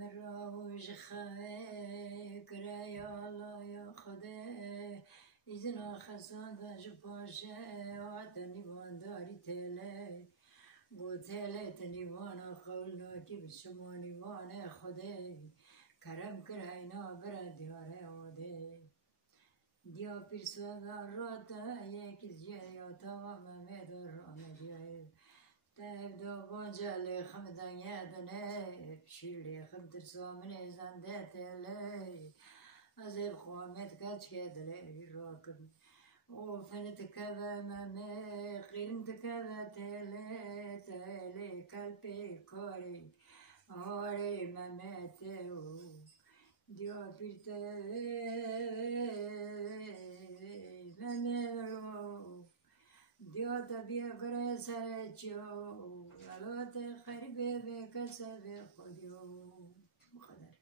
مراوج خواهی کرا یا الله یا خوده ایزنا خسان دنج پاشه آتنی بانداری تله گو تله تنیوانا قولنا کی بشما نیوان خوده کرم کراینا برد دیاره آده دیا پیرسودا راتا یکیز جیا تا ممد رامدیای تب دو بانجل خمدن یادنه شیلی خمتر سامن زنده تله از قامت کچ کدله راکم او فنت کبا ممه قیرم تکبا تله تله کلپی کاری آره ممه تهو دیا پیرته ممه دیا تبیا کرے سر چیو غلط خریبه به کسب خودیو مقدر